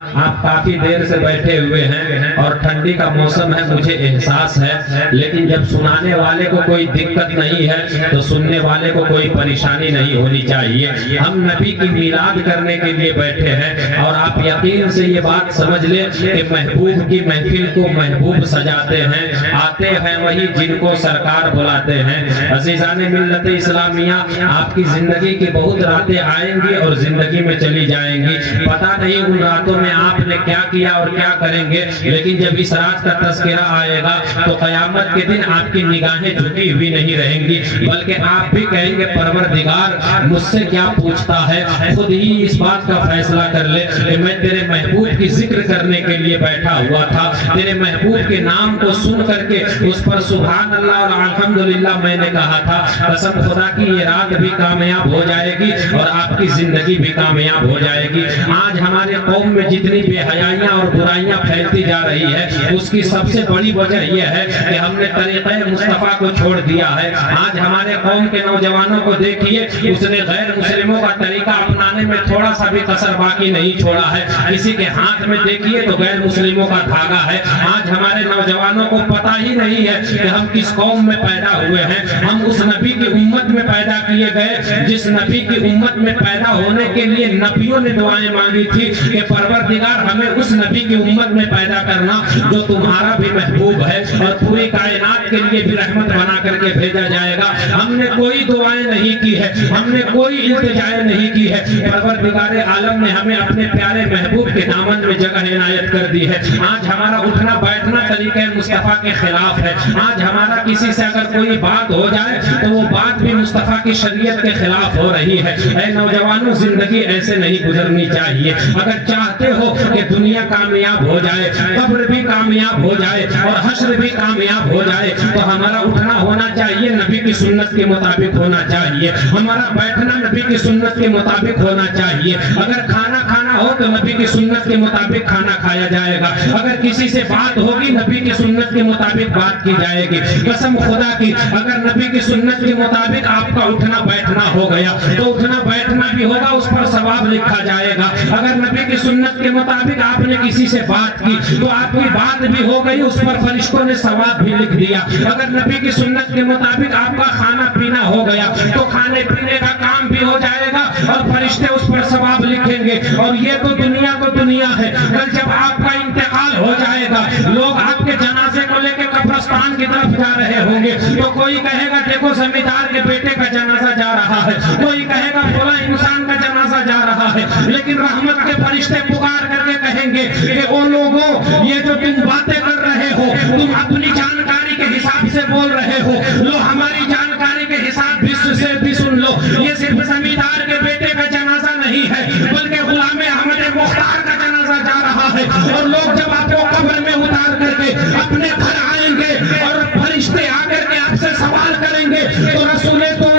آپ کافی دیر سے بیٹھے ہوئے ہیں اور ٹھنڈی کا موسم ہے، مجھے احساس ہے، لیکن جب سنانے والے کو کوئی دقت نہیں ہے تو سننے والے کو کوئی پریشانی نہیں ہونی چاہیے۔ ہم نبی کی میلاد کرنے کے لیے بیٹھے ہیں اور آپ یقین سے یہ بات سمجھ لیں کہ محبوب کی محفل کو محبوب سجاتے ہیں، آتے ہیں وہی جن کو سرکار بلاتے ہیں۔ عزیزان ملت اسلامیہ، آپ کی زندگی کی بہت راتیں آئیں گی اور زندگی میں چلی جائیں گی، پتہ نہیں ان راتوں میں آپ نے کیا کیا اور کیا کریں گے، لیکن جب اس رات کا تذکرہ آئے گا تو قیامت کے دن آپ کی نگاہیں جھکی ہوئی نہیں رہیں گی، بلکہ آپ بھی کہیں گے پروردگار مجھ سے کیا پوچھتا ہے، خود ہی اس بات کا فیصلہ کر لے کہ میں تیرے محبوب کی ذکر کرنے کے لیے بیٹھا ہوا تھا، تیرے محبوب کے نام کو سن کر کے اس پر سبحان اللہ اور الحمدللہ میں نے کہا تھا۔ قسم خدا کی یہ رات بھی کامیاب ہو جائے گی اور آپ کی زندگی بھی کامیاب ہو جائے گی۔ آج ہمارے قوم میں جتنی بے حیائیاں اور برائیاں پھیلتی جا رہی ہے، اس کی سب سے بڑی وجہ یہ ہے کہ ہم نے طریقہ مصطفیٰ کو چھوڑ دیا ہے۔ آج ہمارے قوم کے نوجوانوں کو دیکھیے، اس نے غیر مسلموں کا طریقہ اپنانے میں تھوڑا سا بھی کسر باقی نہیں چھوڑا ہے۔ کسی کے ہاتھ میں دیکھیے تو غیر مسلموں کا دھاگا ہے۔ آج ہمارے نوجوانوں کو پتہ ہی نہیں ہے کہ ہم کس قوم میں پیدا ہوئے ہیں۔ ہم اس نبی کی امت میں پیدا کیے گئے جس نبی کی امت میں پیدا ہونے کے لیے نبیوں نے دعائیں مانگی تھی کہ پروردگار ہمیں اس نبی کی امت میں پیدا کرنا جو تمہارا بھی محبوب ہے اور پوری کائنات کے لیے بھی رحمت بنا کر کے بھیجا جائے گا۔ ہم نے کوئی دعائیں نہیں کی ہے، ہم نے کوئی التجائیں نہیں کی ہے، پروردگار عالم نے ہمیں اپنے پیارے محبوب کے دامن میں جگہ عنایت کر دی ہے۔ آج ہمارا اٹھنا بیٹھنا طریقہ مصطفیٰ کے خلاف ہے۔ آج ہمارا کسی سے اگر کوئی بات ہو جائے تو وہ بات بھی مصطفیٰ کی شریعت کے خلاف ہو رہی ہے۔ اے نوجوانوں، زندگی ایسے نہیں گزرنی چاہیے۔ اگر چاہتے ہو کہ دنیا کامیاب ہو جائے، قبر بھی کامیاب ہو جائے اور حشر بھی کامیاب ہو جائے تو ہمارا اٹھنا ہونا چاہیے نبی کی سنت کے مطابق ہونا چاہیے، ہمارا بیٹھنا نبی کی سنت کے مطابق ہونا چاہیے۔ اگر کھانا کھانا ہو تو نبی کی سنت کے مطابق کھانا کھایا جائے گا، اگر کسی سے بات ہوگی نبی کی سنت کے مطابق بات کی جائے گی۔ قسم خدا کی اگر نبی کی سنت کے مطابق آپ کا اٹھنا بیٹھنا ہو گیا تو اٹھنا بیٹھنا بھی ہوگا، اس پر ثواب لکھا جائے گا۔ اگر نبی کی سنت کے مطابق آپ نے کسی سے بات کی تو آپ کی بات بھی ہو گئی، اس پر فرشتوں نے ثواب بھی لکھ دیا۔ اگر نبی کی سنت کے مطابق آپ کا کھانا پینا ہو گیا تو کھانے پینے کا کام بھی ہو جائے گا اور فرشتے اس پر ثواب لکھیں گے۔ اور یہ تو دنیا ہے، کل جب آپ کا انتقال ہو جائے گا، لوگ آپ کے جنازے کو لے کے قبرستان کی طرف جا رہے ہوں گے تو کوئی کہے گا دیکھو زمیندار کے بیٹے کا جنازہ جا رہا ہے، کوئی کہے گا فلاں انسان کا جنازہ جا رہا ہے، لیکن رحمت کے فرشتے پکار کر کے کہیں گے کہ او لوگوں، یہ جو تم باتیں کر رہے ہو تم اپنی جانکاری کے حساب سے بول رہے ہو، لو ہماری جانکاری کے حساب سے بھی سن لو، یہ صرف زمیندار کے بیٹے کا جنازہ نہیں ہے بلکہ غلام احمد مختار کا جنازہ جا رہا ہے۔ اور لوگ جب آپ کو قبر میں اتار کر کے اپنے گھر آئیں گے اور فرشتے آ کر کے آپ سے سوال کریں گے تو رسول تو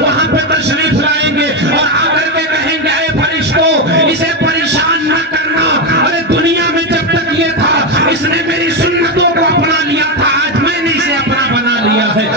وہاں پہ تشریف لائیں گے اور آ کر کے کہیں گے اے فرشتوں اسے پریشان نہ کرنا، ارے دنیا میں جب تک یہ تھا اس نے میری سنتوں کو اپنا لیا تھا، آج میں نے اسے اپنا بنا لیا ہے۔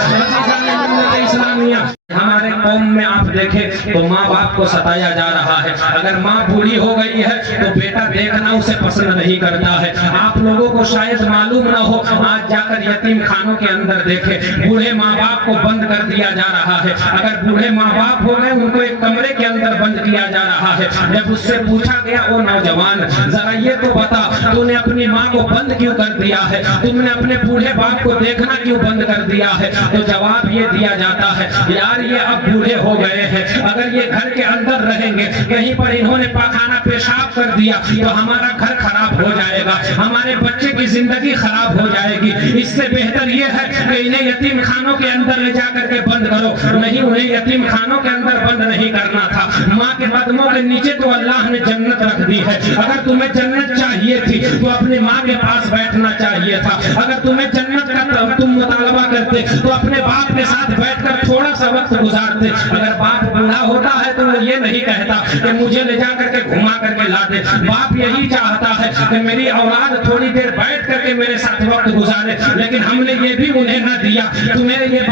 ہمارے قوم میں آپ دیکھیں تو ماں باپ کو ستایا جا رہا ہے، اگر ماں بوڑھی ہو گئی ہے تو بیٹا دیکھنا اسے پسند نہیں کرتا ہے۔ آپ لوگوں کو شاید معلوم نہ ہو، آج جا کر یتیم خانوں کے اندر دیکھیں بوڑھے ماں باپ کو بند کر دیا جا رہا ہے۔ اگر بوڑھے ماں باپ ہو گئے ان کو ایک کمرے کے اندر بند کیا جا رہا ہے۔ جب اس سے پوچھا گیا او نوجوان ذرا یہ تو بتا تو نے اپنی ماں کو بند کیوں کر دیا ہے، تم نے اپنے بوڑھے باپ کو دیکھنا کیوں بند کر دیا ہے، تو جواب یہ دیا جاتا ہے یار یہ اب بوڑھے ہو گئے ہیں، اگر یہ گھر کے اندر رہیں گے کہیں پر انہوں نے پاخانہ پیشاب کر دیا تو ہمارا گھر خراب ہو جائے گا، ہمارے بچے کی زندگی خراب ہو جائے گی، اس سے بہتر یہ ہے کہ انہیں یتیم خانوں کے اندر لے جا کر کے بند کرو۔ نہیں، انہیں یتیم خانوں کے اندر بند نہیں کرنا تھا، ماں کے قدموں کے نیچے تو اللہ نے جنت رکھ دی ہے۔ اگر تمہیں جنت چاہیے تھی تو اپنی ماں کے پاس بیٹھنا چاہیے تھا، اگر تمہیں جنت کا تم مطالبہ کرتے کرتے تو اپنے باپ کے ساتھ بیٹھ کر تھوڑا سا وقت گزارتے. اگر باپ بوڑھا ہوتا ہے تو وہ یہ نہیں کہتا کہ مجھے لے جا کر کے گھما کر کے لا دے. باپ یہی چاہتا ہے کہ میری اولاد تھوڑی دیر بیٹھ کر کے میرے ساتھ وقت گزارے. لیکن ہم نے یہ بھی انہیں نہ دیا. تمہیں یہ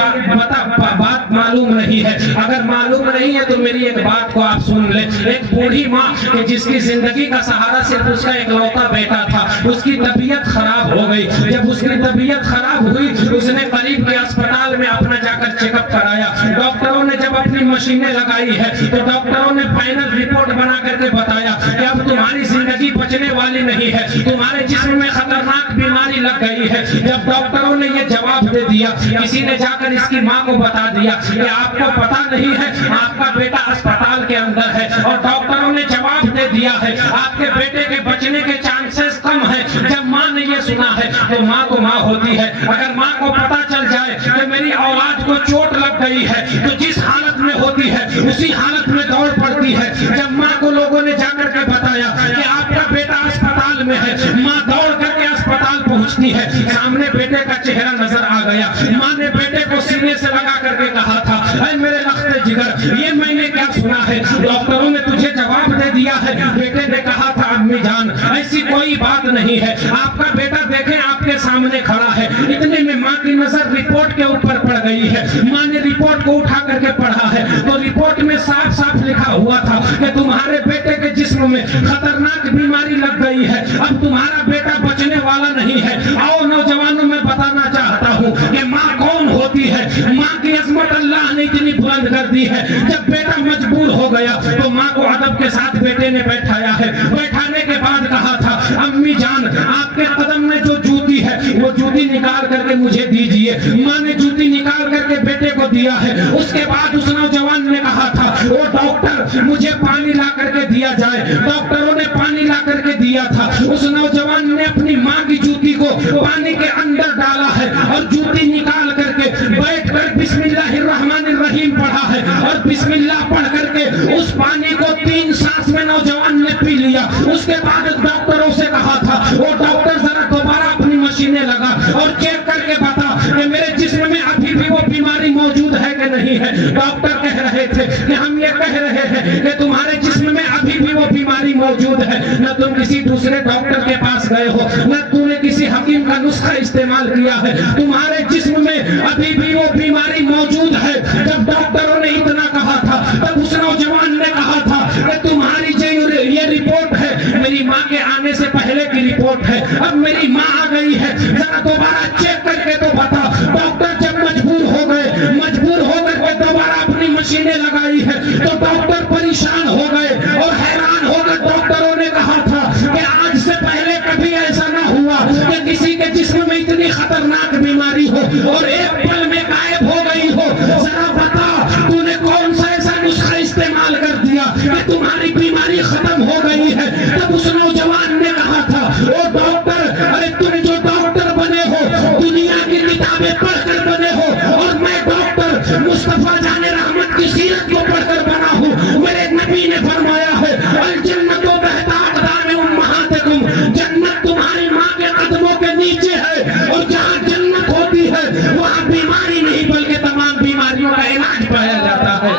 بات معلوم نہیں ہے. اگر معلوم نہیں ہے تو میری ایک بات کو آپ سن لیں. ایک بوڑھی ماں کہ جس کی زندگی کا سہارا صرف اس کا اکلوتا بیٹا تھا, اس کی طبیعت خراب ہو گئی. جب اس کی طبیعت خراب ہوئی اس نے قریب کے اسپتال میں اپنا جا کر چیک اپ کرایا. ڈاکٹروں نے جب اپنی مشینیں لگائی ہے تو ڈاکٹروں نے فائنل رپورٹ بنا کر کے بتایا کہ اب تمہاری زندگی بچنے والی نہیں ہے, تمہارے جسم میں خطرناک بیماری لگ گئی ہے. جب ڈاکٹروں نے یہ جواب دے دیا, کسی نے جا کر اس کی ماں کو بتا دیا کہ آپ کو پتا نہیں ہے آپ کا بیٹا اسپتال کے اندر ہے, اور ڈاکٹروں نے جواب دے دیا ہے آپ کے بیٹے کے بچنے کے چانسز کم ہیں. جب ماں نے یہ سنا ہے تو ماں کو ماں ہوتی ہے. اگر ماں کو پتا چل جائے کہ میری اولاد کو چوٹ لگ گئی ہے تو جس حالت میں ہوتی ہے اسی حالت میں دوڑ پڑتی ہے. جب ماں کو لوگوں نے جا کر کے بتایا کہ آپ کا بیٹا اسپتال میں ہے, ماں دوڑ کر کے اسپتال پہنچتی ہے. سامنے بیٹے کا چہرہ نظر آ گیا. ماں نے بیٹے کو سینے سے لگا کر کے کہا تھا, اے میرے لخت جگر, یہ میں نے کیا سنا ہے, ڈاکٹروں نے تجھے جواب دے دیا ہے. بیٹے نے کہا تھا, امی جان ایسی کوئی بات نہیں ہے, آپ کا بیٹا دیکھیں آپ کے سامنے کھڑا ہے. اتنے میں ماں کی نظر رپورٹ کے اوپر پڑ گئی ہے. ماں نے رپورٹ کو اٹھا کر کے پڑھا ہے تو رپورٹ میں صاف صاف لکھا ہوا تھا کہ تمہارے بیٹے کے جسم میں خطرناک بیماری لگ گئی ہے, اب تمہارا بیٹا بچنے والا نہیں ہے. آؤ نوجوانوں میں بتانا چاہتا ہوں کہ ماں کون ہوتی ہے. ماں کی عظمت اللہ نے اتنی بلند کر دی ہے. جب بیٹا مجبور ہو گیا تو ماں کو ادب کے ساتھ بیٹے نے بیٹھایا ہے. بیٹھانے کے بعد کہا تھا, امی جان آپ کے قدم میں جو جوتی ہے وہ جوتی نکال کر کے مجھے دیجئے. ماں نے جوتی نکال کر کے بیٹے کو دیا ہے. اس کے بعد اس نوجوان نے کہا تھا, وہ ڈاکٹر مجھے پانی لا کر کے دیا جائے. ڈاکٹروں نے پانی لا کر کے دیا تھا. اس نوجوان نے اپنی ماں کی جوتی کو پانی کے اندر ڈالا ہے اور جوتی نکال کر کے بیٹھ کر بسم اللہ الرحمن الرحیم پڑھا ہے, اور بسم اللہ پڑھ کر کے اس پانی کو 3 سانس میں نوجوان نے پی لیا. اس کے بعد ڈاکٹروں سے کہا تھا, وہ ڈاکٹر ذرا دوبارہ اپنی مشینیں لگا اور چیک کر کے بتا کہ میرے جسم میں ابھی بھی وہ بیماری موجود ہے کہ نہیں ہے. ڈاکٹر کہہ رہے تھے کہ ہم یہ کہہ رہے ہیں کہ تمہارے جسم میں ابھی بھی وہ بیماری موجود ہے. نہ تم کسی دوسرے ڈاکٹر کے پاس گئے ہو, نہ تم نے کسی حکیم کا نسخہ استعمال کیا ہے, تمہارے جسم میں ابھی بھی وہ بیماری موجود ہے. جب ڈاکٹروں نے اتنا کہا تھا تب اس نوجوان نے کہا تھا کہ تمہاری جو یہ رپورٹ ہے میری ماں کے آنے سے پہلے کی رپورٹ ہے, اب میری ماں آ گئی ہے, ذرا دوبارہ چیک کر کے تو بتا. ڈاکٹر جب مجبور ہو گئے, مجبور ہو کر کے دوبارہ اپنی مشینیں لگائی ہے تو ڈاکٹر پریشان ہو گئے اور حیران ہو کر ڈاکٹروں نے کہا تھا کہ آج سے پہلے کبھی ایسا نہ ہوا کہ کسی کے جسم میں اتنی خطرناک بیماری ہو اور ایک پل میں غائب ہو گئی ہو. ذرا بتا تو نے کون سا ایسا نسخہ استعمال کر دیا کہ تمہاری بیماری ختم ہو گئی ہے. تب اس نوجوان نے کہا تھا, او ڈاکٹر, ارے تم جو ڈاکٹر بنے ہو دنیا کی کتابیں پڑھ کر بنے ہو, اور میں ڈاکٹر مصطفیٰ جان رحمت کی سیرت کو پڑھ کر بنا ہوں. میرے نبی نے فرمایا ہے, الجنت تحت اقدام امہاتکم, جنت تمہاری ماں کے قدموں کے نیچے ہے, اور جہاں جنت ہوتی ہے وہاں بیماری نہیں بلکہ تمام بیماریوں کا علاج پایا جاتا ہے.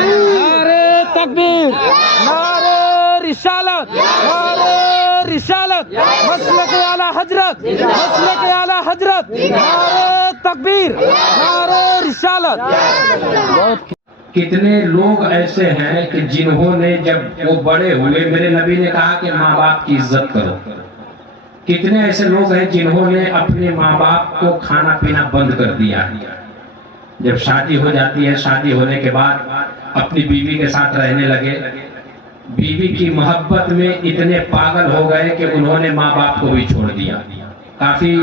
نعرہ تکبیر, نعرہ رسالت, نعرہ رسالت, مسلک اعلی حضرت, مسلک اعلی حضرت, نعرہ تکبیر, نعرہ رسالت. کتنے لوگ ایسے ہیں کہ جنہوں نے جب وہ بڑے ہوئے, میرے نبی نے کہا کہ ماں باپ کی عزت کرو. کتنے ایسے لوگ ہیں جنہوں نے اپنے ماں باپ کو کھانا پینا بند کر دیا. جب شادی ہو جاتی ہے, شادی ہونے کے بعد اپنی بیوی کے ساتھ رہنے لگے, بیوی کی محبت میں اتنے پاگل ہو گئے کہ انہوں نے ماں باپ کو بھی چھوڑ دیا. کافی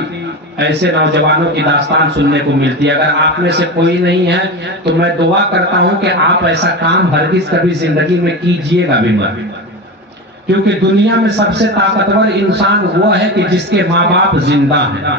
ایسے نوجوانوں کی داستان سننے کو ملتی ہے. اگر آپ میں سے کوئی نہیں ہے تو میں دعا کرتا ہوں کہ آپ ایسا کام ہرگز کبھی زندگی میں کیجئے گا بھی مت, کیونکہ دنیا میں سب سے طاقتور انسان وہ ہے کہ جس کے ماں باپ زندہ ہیں.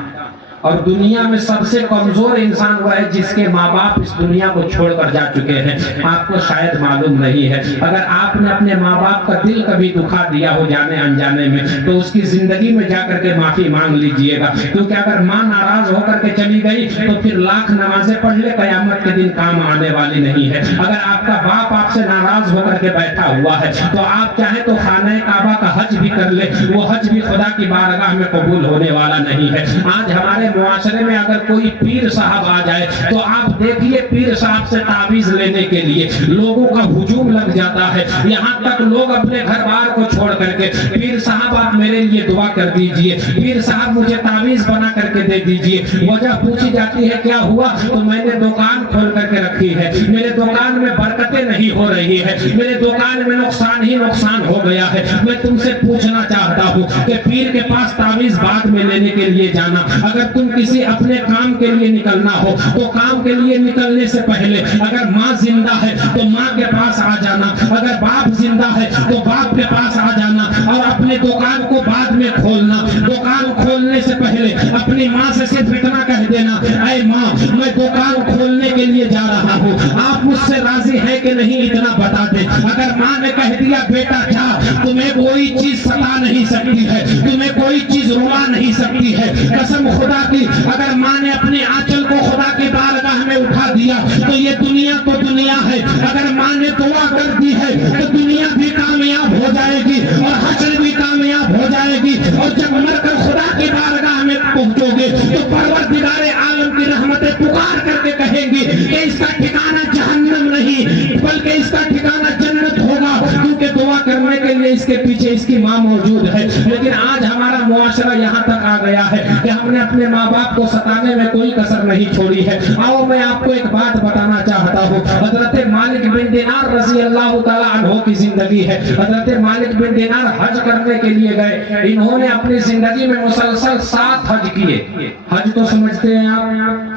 اور دنیا میں سب سے کمزور انسان وہ ہے جس کے ماں باپ اس دنیا کو چھوڑ کر جا چکے ہیں. آپ کو شاید معلوم نہیں ہے, اگر آپ نے اپنے ماں باپ کا دل کبھی دکھا دیا ہو جانے انجانے میں تو اس کی زندگی میں جا کر کے معافی مانگ لیجئے گا, کیونکہ اگر ماں ناراض ہو کر کے چلی گئی تو پھر لاکھ نمازیں پڑھ لے قیامت کے دن کام آنے والی نہیں ہے. اگر آپ کا باپ آپ سے ناراض ہو کر کے بیٹھا ہوا ہے تو آپ چاہیں تو خانہ کعبہ کا حج بھی کر لے, وہ حج بھی خدا کی بارگاہ میں قبول ہونے والا نہیں ہے. آج ہمارے معاشرے میں اگر کوئی پیر صاحب آ جائے تو آپ دیکھیے پیر صاحب سے تعویذ لینے کے لیے لوگوں کا ہجوم لگ جاتا ہے. یہاں تک لوگ اپنے گھر بار کو چھوڑ کر کے پیر صاحب آپ میرے لیے دعا کر دیجئے, پیر صاحب مجھے تعویذ بنا کر کے دے دیجئے. وجہ پوچھی جاتی ہے کیا ہوا, تو میں نے دکان کھول کر کے رکھی ہے, میرے دکان میں برکتیں نہیں ہو رہی ہے, میرے دکان میں نقصان ہی نقصان ہو گیا ہے. میں تم سے پوچھنا چاہتا ہوں کہ پیر کے پاس تعویذ بعد میں لینے کے لیے جانا, اگر تم کسی اپنے کام کے لیے نکلنا ہو تو کام کے لیے نکلنے سے پہلے اگر ماں زندہ ہے تو ماں کے پاس آ جانا, اگر باپ زندہ ہے تو باپ کے پاس آ جانا, اور اپنے دکان کو بعد میں کھولنا. دکان کھولنے سے پہلے اپنی ماں سے صرف اتنا کہہ دینا, اے ماں میں دکان کھولنے کے لیے جا رہا ہوں, آپ مجھ سے راضی ہے کہ نہیں اتنا بتا دیں. اگر ماں نے کہہ دیا بیٹا جا, تمہیں کوئی چیز ستا نہیں سکتی ہے, تمہیں کوئی چیز رلا نہیں سکتی ہے. قسم خدا کی اگر ماں نے اپنے آنچل کو خدا کی بارگاہ میں اٹھا دیا تو یہ دنیا تو دنیا ہے, اگر ماں نے دعا کر دی ہے تو دنیا بھی کامیاب ہو جائے گی اور حشر بھی کامیاب ہو جائے گی. اور جب مر کر خدا کی بارگاہ میں پہنچو گے تو پروردگار عالم کی رحمتیں پکار کر کے کہیں گی کہ اس کا ٹھکانہ جہنم نہیں بلکہ اس کا ٹھکانہ جنت ہوگا, کیونکہ دعا کرنے کے لیے اس کے پیچھے اس کی ماں موجود ہے. لیکن آج ہمارا معاشرہ یہاں تک آ گیا ہے کہ ہم نے اپنے ماں باپ کو ستانے میں کوئی کسر نہیں چھوڑی ہے. آؤ میں آپ کو ایک بات بتانا چاہتا ہوں. حضرت مالک بن دینار رضی اللہ تعالی عنہ کی زندگی ہے. حضرت مالک بن دینار حج کرنے کے لیے گئے, انہوں نے اپنی زندگی میں مسلسل 7 حج کیے. حج تو سمجھتے ہیں آپ,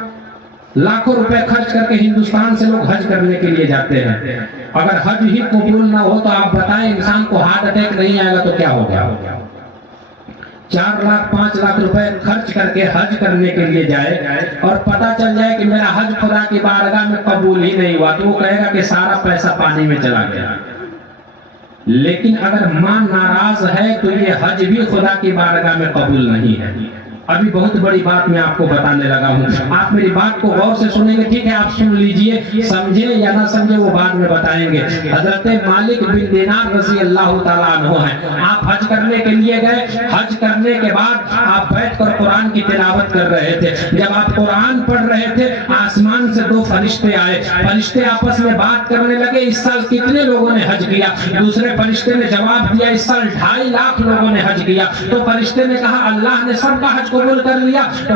لاکھوں روپے خرچ کر کے ہندوستان سے لوگ حج کرنے کے لیے جاتے ہیں. اگر حج ہی قبول نہ ہو تو آپ بتائیں انسان کو ہارٹ اٹیک نہیں آئے گا تو کیا ہوگا. 4 لاکھ 5 لاکھ روپے خرچ کر کے حج کرنے کے لیے جائے اور پتا چل جائے کہ میرا حج خدا کی بارگاہ میں قبول ہی نہیں ہوا تو وہ کہے گا کہ سارا پیسہ پانی میں چلا گیا. لیکن اگر ماں ناراض ہے تو یہ حج بھی خدا کی بارگاہ میں قبول نہیں ہے. ابھی بہت بڑی بات میں آپ کو بتانے لگا ہوں, آپ میری بات کو غور سے سنیں گے, ٹھیک ہے آپ سن لیجئے, سمجھے یا نہ سمجھے وہ بعد میں بتائیں گے. حضرت مالک بن دینار رضی اللہ تعالیٰ عنہ ہیں, آپ حج کرنے کے لیے گئے. حج کرنے کے بعد آپ بیٹھ کر قرآن کی تلاوت کر رہے تھے. جب آپ قرآن پڑھ رہے تھے آسمان سے 2 فرشتے آئے. فرشتے آپس میں بات کرنے لگے, اس سال کتنے لوگوں نے حج کیا. دوسرے فرشتے نے جواب دیا, اس سال 2.5 لاکھ لوگوں نے حج کیا. تو فرشتے نے کہا اللہ نے سب کا حج قبول کر لیا. تو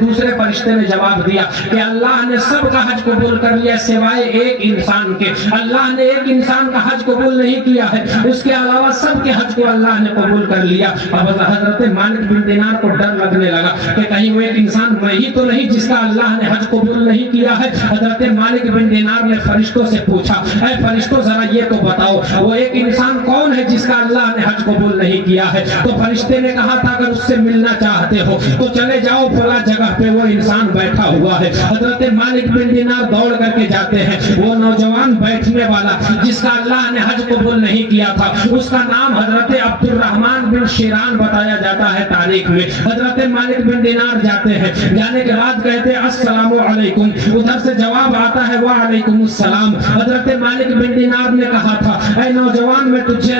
دوسرے فرشتے نے جواب دیا کہ اللہ نے سب کا حج قبول کر لیا سوائے ایک انسان کے. اللہ نے ایک انسان کا حج قبول نہیں کیا ہے, اس کے علاوہ سب کے حج کو اللہ نے قبول کر لیا. اب حضرت مالک بن دینار کو ڈر لگنے لگا کہ کہیں وہ ایک انسان وہی تو نہیں جس کا اللہ نے حج قبول نہیں کیا ہے. حضرت مالک بن دینار نے فرشتوں سے پوچھا, اے فرشتوں ذرا یہ تو بتاؤ وہ ایک انسان کون ہے جس کا اللہ نے حج قبول نہیں کیا ہے. تو فرشتے نے کہا تھا اگر اس سے ملنا چاہتے ہو تو چلے جاؤ فلاں جگہ پہ وہ انسان بیٹھا ہوا ہے. حضرت مالک بن دینار دوڑ کر کے جاتے ہیں. وہ نوجوان بیٹھنے والا جس کا اللہ نے حج قبول نہیں کیا تھا اس کا نام حضرت عبد الرحمن بن شیران بتایا جاتا ہے تاریخ میں. حضرت مالک بن دینار جاتے ہیں, جانے کے بعد کہتے ہیں السلام علیکم. ادھر سے جواب آتا ہے وعلیکم السلام. حضرت مالک بن دینار نے کہا تھا اے نوجوان میں تجھ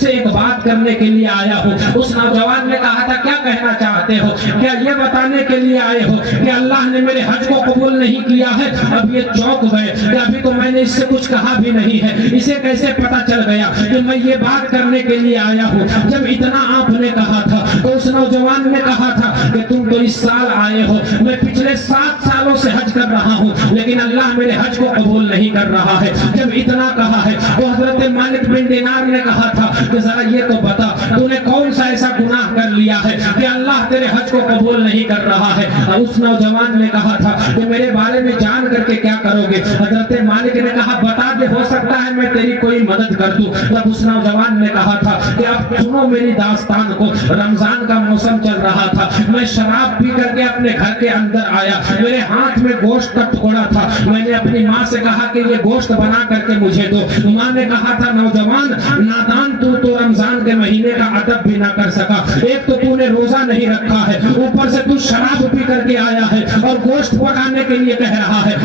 سے ایک بات کرنے کے لیے آیا ہوں. اس نوجوان نے کہا تھا کیا کہنا چاہتے ہو, کیا یہ بتانے کے لیے آئے ہو کہ اللہ نے میرے حج کو قبول نہیں کیا ہے. اب یہ چوک گئے کہ ابھی تو میں نے اس سے کچھ کہا بھی نہیں ہے, اسے کیسے پتا چل گیا کہ میں یہ بات کرنے کے لیے آیا ہوں. جب اتنا آپ نے کہا تھا تو اس نوجوان نے کہا تھا کہ تم تو اس سال آئے ہو, میں پچھلے 7 سالوں سے حج کر رہا ہوں لیکن اللہ میرے حج کو قبول نہیں کر رہا ہے. جب اتنا کہا ہے تو حضرت مالک بن دینار نے کہا تھا کہ ذرا یہ تو بتا تو نے کون سا ایسا گناہ کر لیا ہے کہ اللہ تیرے حج کو قبول نہیں کر رہا ہے. اس نوجوان نے کہا تھا کہ میرے بارے میں جان کر کے کیا کرو گے؟ حضرت مالک نے کہا بتا دے، ہو سکتا ہے میں تیری کوئی مدد کر دوں. تب اس نوجوان نے کہا تھا کہ اب سنو میری داستان کو. رمضان کا موسم چل رہا تھا، میں شراب پی کر کے اپنے گھر کے اندر آیا، میرے ہاتھ میں گوشت کا ٹکڑا تھا. میں نے اپنی ماں سے کہا کہ یہ گوشت بنا کر کے مجھے دو. ماں نے کہا تھا نوجوان نادان تو رمضان کے مہینے کا ادب بھی نہ کر سکا. ایک تو نے روزہ نہیں رکھا ہے، اوپر سے تو شراب پی کر کے آیا ہے اور گوشت پکانے کے لیے کہہ رہا ہے.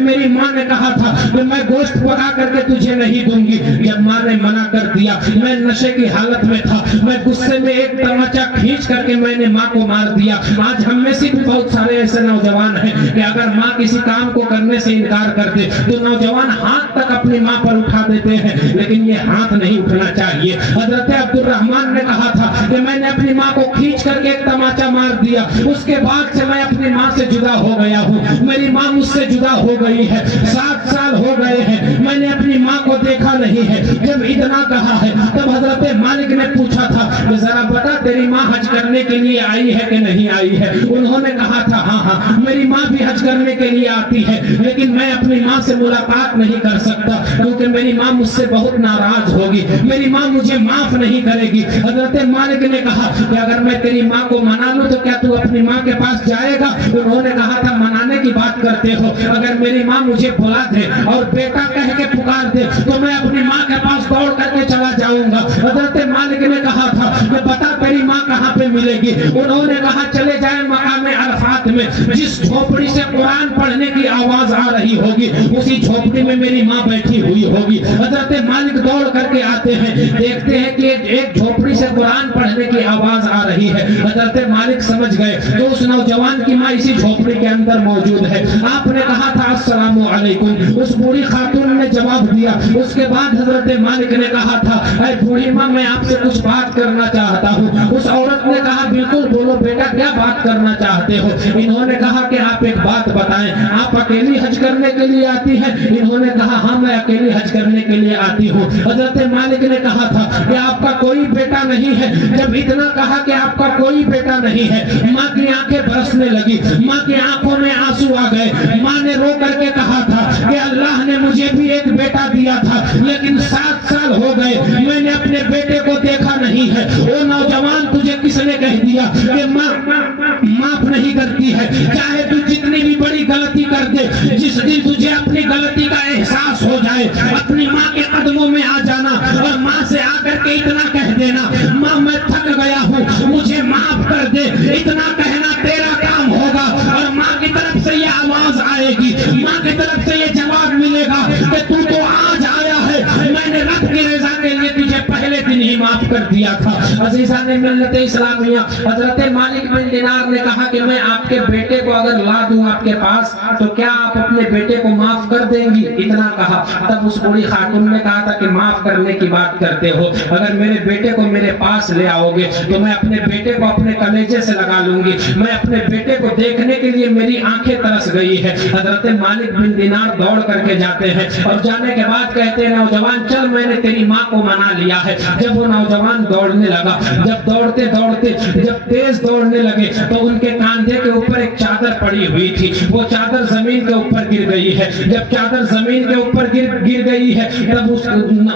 میری ماں نے کہا تھا کہ میں گوشت پکا کر کے تجھے نہیں دوں گی. جب ماں نے منع کر دیا، میں نشے کی حالت میں تھا، میں غصے میں ایک تماچا کھینچ کر کے میں نے ماں کو مار دیا. آج ہم میں سے بھی بہت سارے ایسے نوجوان ہیں کہ اگر ماں کسی کام کو کرنے سے انکار کر دے تو نوجوان ہاتھ تک اپنی ماں پر اٹھا دیتے ہیں، لیکن یہ ہاتھ نہیں اٹھنا چاہیے. حضرت عبد الرحمن نے کہا تھا کہ میں نے اپنی ماں کو کھینچ کر کے ایک تماچا مار دیا، اس کے بعد سے میں اپنی ماں سے جدا ہو گیا ہوں. میری ماں مجھ سے جدا ہو گئی ہے، 7 سال ہو گئے ہیں، میں نے اپنی ماں کو دیکھا نہیں ہے. جب اتنا کہا ہے تب حضرت مالک نے پوچھا تھا کہ ذرا بتا تیری ماں حج کرنے کے لیے آئی ہے کہ نہیں آئی ہے؟ انہوں نے کہا تھا ہاں میری ماں بھی حج کرنے کے لیے آتی ہے، لیکن میں اپنی ماں سے ملاقات نہیں کر سکتا کیونکہ میری ماں مجھ سے بہت ناراض ہوگی، میری ماں مجھے معاف نہیں کرے گی. حضرت مالک نے کہا کہ اگر میں تیری ماں کو منا لوں تو کیا تو اپنی ماں کے پاس جائے گا؟ انہوں نے کہا تھا منانے کی بات کرتے ہو، اگر میری ماں مجھے بلا دے اور بیٹا کہہ کے پکار دے تو میں اپنی ماں کے پاس دوڑ کر کے چلا جاؤں گا. حضرت مالک نے کہا تھا کہ بتا تیری ماں کہاں پہ ملے گی؟ انہوں نے کہا چلے جائیں مقام عرفات میں، جس جھوپڑی سے قرآن پڑھنے کی آواز آ رہی ہوگی اسی جھوپڑی میں میری ماں بیٹھی ہوئی ہوگی. حضرت مالک دوڑ کر کے آتے ہیں، دیکھتے ہیں کہ ایک جھوپڑی سے قرآن پڑھنے کی آواز آ رہی ہے. حضرت مالک سمجھ گئے تو اس نوجوان کی ماں اسی جھوپڑی کے اندر موجود ہے. آپ نے کہا تھا السلام علیکم، اس بوڑھی خاتون نے جواب دیا. اس کے بعد حضرت مالک نے کہا تھا اے بوڑھی ماں میں آپ سے کچھ بات کرنا چاہتا ہوں. اس عورت نے کہا بالکل بولو بیٹا کیا بات کرنا چاہتے ہو؟ انہوں نے کہا کہ آپ ایک بات بتائیں، آپ اکیلی حج کرنے کے لیے آتی ہیں؟ انہوں نے کہا ہاں میں اکیلی حج کرنے کے لیے آتی ہوں. حضرت مالک نے کہا تھا کہ آپ کا کوئی بیٹا نہیں ہے. جب اتنا کہا کہ آپ کا کوئی بیٹا نہیں ہے، ماں کی آنکھیں برسنے لگی، ماں کی آنکھوں میں آنسو آ گئے. ماں نے رو کر کے کہا تھا کہ اللہ نے مجھے بھی ایک بیٹا دیا تھا لیکن 7 سال ہو گئے میں نے اپنے بیٹے کو دیکھا نہیں ہے. وہ نوجوان تجھے کس نے کہہ دیا کہ ماں معاف نہیں کرتی ہے؟ چاہے تو جتنی بھی بڑی غلطی کر دے، جس دن تجھے اپنی غلطی کا احساس ہو جائے اپنی ماں کے قدموں میں آ جانا اور ماں سے آ کر کے اتنا کہہ دینا ماں میں تھک گیا ہوں مجھے معاف کر دے. اتنا کہنا تیرا کام ہوگا اور ماں کی طرف سے یہ آواز آئے گی، ماں کی طرف سے یہ جواب ملے گا کہ تو آج آیا ہے، میں نے رب کی رضا کے لیے تجھے پہلے دن ہی معاف کر دیا تھا. عزیزان ملت اسلامیہ، حضرت مالک بن دینار نے کہا کہ میں آپ کے بیٹے کو اگر لا دوں آپ کے پاس تو کیا آپ اپنے بیٹے کو معاف کر دیں گی؟ اتنا کہا. تب اس بوڑھی خاتون نے کہا تھا کہ معاف کرنے کی بات کرتے ہو، اگر میرے بیٹے کو میرے پاس لے آؤ گے تو میں اپنے بیٹے کو اپنے کلیجے سے لگا لوں گی. میں اپنے بیٹے کو دیکھنے کے لیے میری آنکھیں ترس گئی ہے. حضرت مالک بن دینار دوڑ کر کے جاتے ہیں اور جانے کے بعد کہتے ہیں نوجوان چل میں نے تیری ماں کو منا لیا ہے. جب وہ نوجوان دوڑنے لگا، جب دوڑتے دوڑتے جب تیز دوڑنے لگے تو ان کے کاندھے کے اوپر ایک چادر پڑی ہوئی تھی، وہ چادر زمین کے اوپر گر گئی ہے. جب چادر زمین کے اوپر گر گئی ہے تب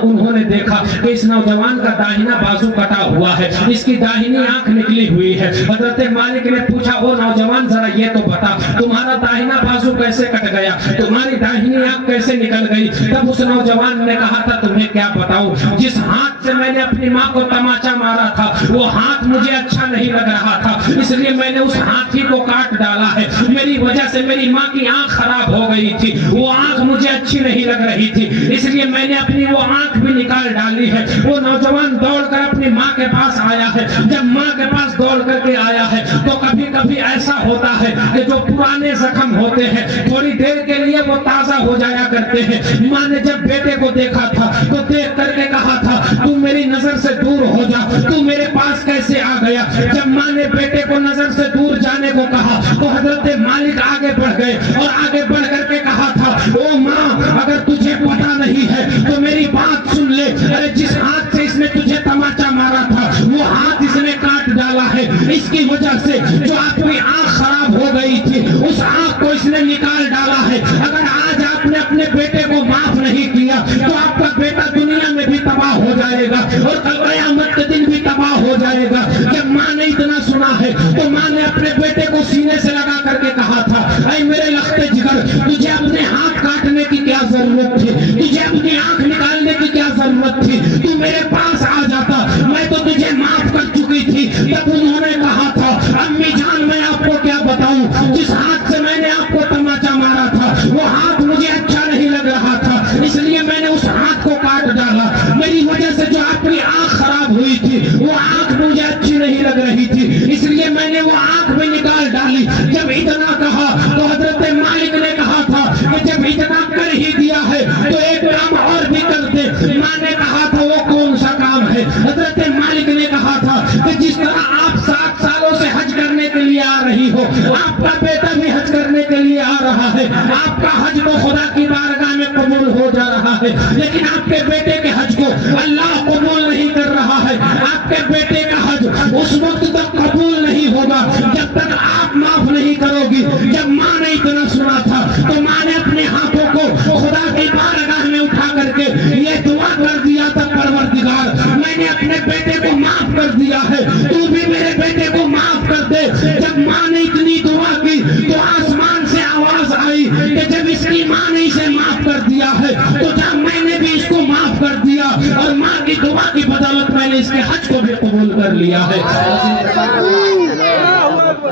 انہوں نے دیکھا کہ اس نوجوان کا داہنا بازو کٹا ہوا ہے، اس کی داہنی آنکھ نکلی ہوئی ہے. حضرت مالک نے پوچھا او نوجوان ذرا یہ تو بتا تمہارا داہنا بازو کیسے کٹ گیا، تمہاری داہنی آنکھ کیسے نکل گئی؟ تب اس نوجوان نے کہا تھا تمہیں کیا بتاؤں، جس ہاتھ سے میں نے اپنی ماں کو تماچا مارا تھا وہ ہاتھ مجھے اچھا نہیں لگ رہا تھا، اس لیے میں نے اس ہاتھی کو کاٹ ڈالا ہے. میری وجہ سے میری ماں کی آنکھ خراب ہو گئی تھی، وہ آنکھ مجھے اچھی نہیں لگ رہی تھی، اس لیے میں نے اپنی وہ آنکھ بھی نکال ڈالی ہے. وہ نوجوان دوڑ کر اپنی ماں کے پاس آیا ہے. جب ماں کے پاس دوڑ کر کے آیا ہے تو کبھی کبھی ایسا ہوتا ہے کہ جو پرانے زخم ہوتے ہیں تھوڑی دیر کے لیے وہ تازہ ہو جایا کرتے ہیں. ماں نے جب بیٹے کو دیکھا تھا تو دیکھ کر کے کہا تھا تو میری نظر سے دور ہو جا، تو میرے پاس کیسے آ گیا؟ جب ماں نے بیٹے کو نظر سے دور جانے کو کہا تو حضرت مالک آگے بڑھ گئے اور آگے بڑھ کر کے کہا تھا او ماں اگر تجھے پتا نہیں ہے تو میری بات سن لے، ارے جس ہاتھ سے اس نے تجھے تماچا مارا تھا وہ ہاتھ اس نے کاٹ ڈالا ہے، اس جس کی وجہ سے جو آپ کی آنکھ خراب ہو گئی تھی اس آنکھ کو اس نے نکال ڈالا ہے. اگر آج آپ نے اپنے بیٹے کو معاف نہیں کیا تو آپ کا بیٹا دنیا میں بھی تباہ ہو جائے گا اور کل قیامت کے دن بھی تباہ ہو جائے گا. جب ماں نے اتنا سنا ہے تو ماں نے اپنے بیٹے کو سینے سے لگا کر کے کہا تھا, اے میرے لختے جگر, تجھے اپنے ہاتھ کاٹنے کی کیا ضرورت تھی, تجھے اپنی آنکھ نکالنے کی کیا ضرورت تھی, تو میرے پاس آ جاتا, میں تو تجھے معاف کر چکی تھی. تب انہوں نے کہا تھا, امی جان میں آپ کو کیا بتاؤں, جس ہاتھ سے میں نے آپ کو تماچا مارا تھا وہ ہاتھ مجھے اچھا نہیں لگ رہا تھا, اس لیے میں نے اس ہاتھ کو کاٹ ڈالا. میری وجہ سے جو آپ کی آنکھ خراب ہوئی تھی وہ آنکھ مجھے اچھی نہیں لگ رہی تھی, اس لیے میں نے وہ آنکھ بھی نکال ڈالی. جب اتنا کہا تو حضرت مالک نے کہا تھا کہ جب اتنا کر ہی دیا ہے تو ایک کام اور بھی کر دے. ماں نے کہا تھا وہ کون سا کام ہے؟ حضرت مالک نے کہا تھا کہ جس طرح آپ 7 سالوں سے حج کرنے کے لیے آ رہی ہو, آپ کا بیٹا بھی حج کرنے کے لیے آ رہا ہے. آپ کا حج تو خدا کی بارگاہ میں قبول ہو جا رہا ہے, لیکن آپ کے بیٹے کے حج کو اللہ قبول نہیں کر رہا ہے. آپ کے بیٹے کا حج اس وقت تک قبول نہیں ہوگا جب تک آپ معاف نہیں کرو گی. جب ماں نے اتنا سنا تھا تو ماں نے اپنے ہاتھوں کو خدا کی بارگاہ میں اٹھا کر کے یہ دعا کر دیا تھا, پروردگار میں نے اپنے بیٹے کو معاف کر دیا ہے, تو بھی میرے بیٹے کو معاف کر دے. جب ماں نے اتنی دعا کی تو آسمان سے آواز آئی کہ جب اس کی ماں نے اسے معاف کر دیا ہے تو جب میں نے بھی اس کو معاف کر دیا اور ماں کی دعا کی بدولت میں نے اس کے حج کو بھی قبول کر لیا ہے.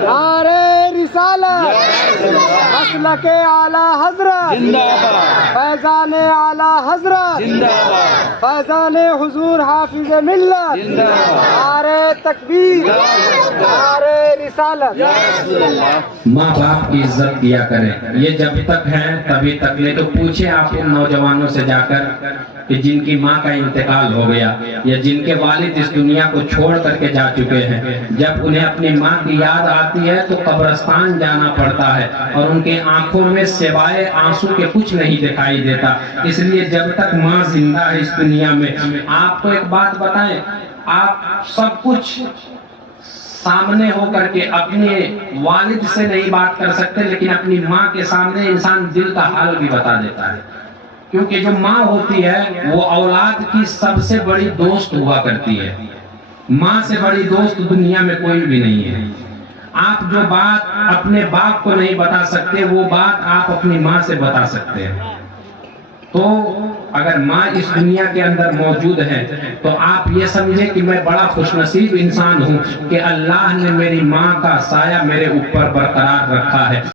نعرہ رسالت, مسلک اعلی حضرت زندہ باد, فیضان اعلی حضرت زندہ باد, فیضان حضور حافظ ملت زندہ باد, نعرہ تکبیر, نعرہ رسالت. ماں باپ کی عزت کیا کریں, یہ جب تک ہے تبھی تک. لے تو پوچھے آپ ان نوجوانوں سے جا کر کہ جن کی ماں کا انتقال ہو گیا یا جن کے والد اس دنیا کو چھوڑ کر کے جا چکے ہیں, جب انہیں اپنی ماں کی یاد آتی ہے تو قبرستان جانا پڑتا ہے اور ان کے آنکھوں میں سوائے آنسو کے کچھ نہیں دکھائی دیتا. اس لیے جب تک ماں زندہ ہے اس دنیا میں, آپ کو ایک بات بتائیں, آپ سب کچھ سامنے ہو کر کے اپنے والد سے نہیں بات کر سکتے, لیکن اپنی ماں کے سامنے انسان دل کا حال بھی بتا دیتا ہے, کیونکہ جو ماں ہوتی ہے وہ اولاد کی سب سے بڑی دوست ہوا کرتی ہے. ماں سے بڑی دوست دنیا میں کوئی بھی نہیں ہے. آپ جو بات اپنے باپ کو نہیں بتا سکتے وہ بات آپ اپنی ماں سے بتا سکتے ہیں. تو اگر ماں اس دنیا کے اندر موجود ہے تو آپ یہ سمجھیں کہ میں بڑا خوش نصیب انسان ہوں کہ اللہ نے میری ماں کا سایہ میرے اوپر برقرار رکھا ہے.